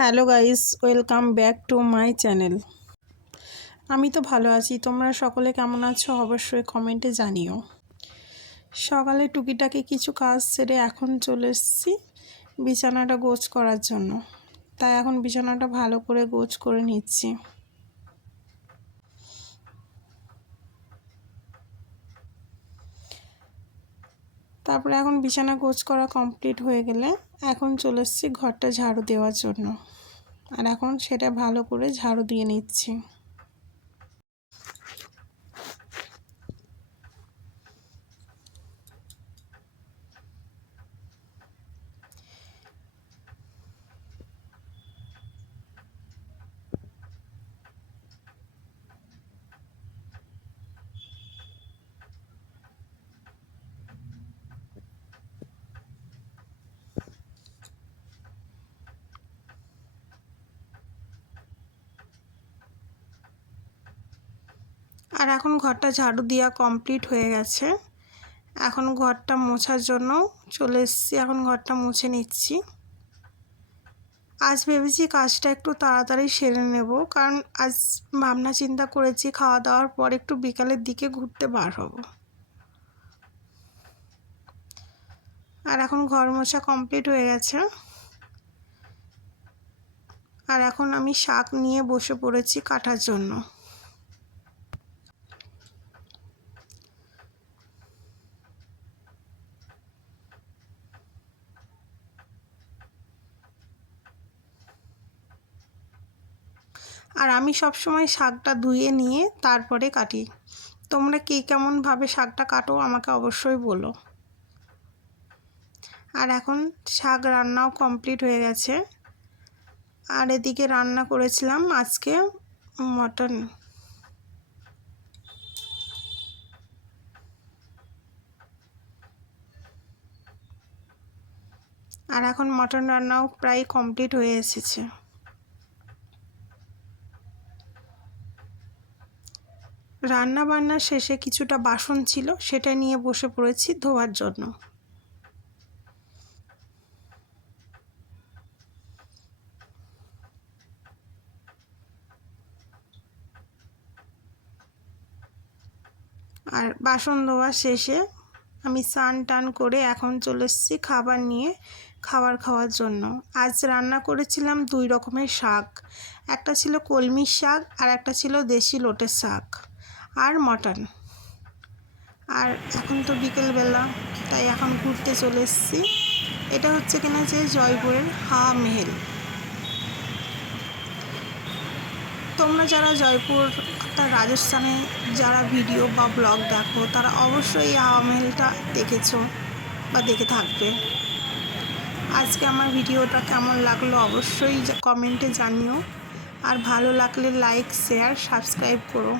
Hello guys, welcome back to my channel. আমি তো ভালো আছি, তোমরা সকলে কেমন আছো অবশ্যই কমেন্টে জানিও। সকালে টুকিটাকি কিছু কাজ সেরে এখন চলে এসেছি বিছানাটা গোছ করার জন্য। তাই এখন বিছানাটা ভালো করে গোছ করে নিচ্ছি। তারপরে এখন বিছানা গোছ করা কমপ্লিট হয়ে গেলে এখন চলে এসেছি ঘরটা ঝাড়ু দেওয়ার জন্য। আর এখন সেটা ভালো করে ঝাড়ু দিয়ে নিচ্ছি। আর এখন ঘরটা ঝাড়ু দেওয়া কমপ্লিট হয়ে গেছে। এখন ঘরটা মোছার জন্য চলে এসেছি, এখন ঘরটা মুছে নিচ্ছি। আজ ভেবেছি কাজটা একটু তাড়াতাড়ি সেরে নেব, কারণ আজ ভাবনা চিন্তা করেছি খাওয়া দাওয়ার পর একটু বিকালের দিকে ঘুরতে বার হব। আর এখন ঘর মোছা কমপ্লিট হয়ে গেছে। আর এখন আমি শাক নিয়ে বসে পড়েছি কাটার জন্য। আর আমি সবসময় শাকটা ধুয়ে নিয়ে তারপরে কাটি। তোমরা কে কেমনভাবে শাকটা কাটো আমাকে অবশ্যই বলো। আর এখন শাক রান্নাও কমপ্লিট হয়ে গেছে। আর এদিকে রান্না করেছিলাম আজকে মটন। আর এখন মটন রান্নাও প্রায় কমপ্লিট হয়ে এসেছে। রান্না বান্না শেষে কিছুটা বাসন ছিল, সেটা নিয়ে বসে পড়েছি ধোয়ার জন্য। আর বাসন ধোয়া শেষে আমি স্নান টান করে এখন চলে এসেছি খাবার নিয়ে খাবার খাওয়ার জন্য। আজ রান্না করেছিলাম 2 রকমের শাক, একটা ছিল কলমির শাক আর একটা ছিল দেশি লোটের শাক আর মটন। আর এখন তো বিকেলবেলা, তাই এখন ঘুরতে চলে এসেছি। এটা হচ্ছে কিনা যে জয়পুরের হাওয়া মেহেল। তোমরা যারা জয়পুর অর্থাৎ রাজস্থানে যারা ভিডিও বা ব্লগ দেখো তারা অবশ্যই এই হাওয়া মেহেলটা দেখেছো বা দেখে থাকবে। আজকে আমার ভিডিওটা কেমন লাগলো অবশ্যই কমেন্টে জানিও। আর ভালো লাগলে লাইক শেয়ার সাবস্ক্রাইব করো।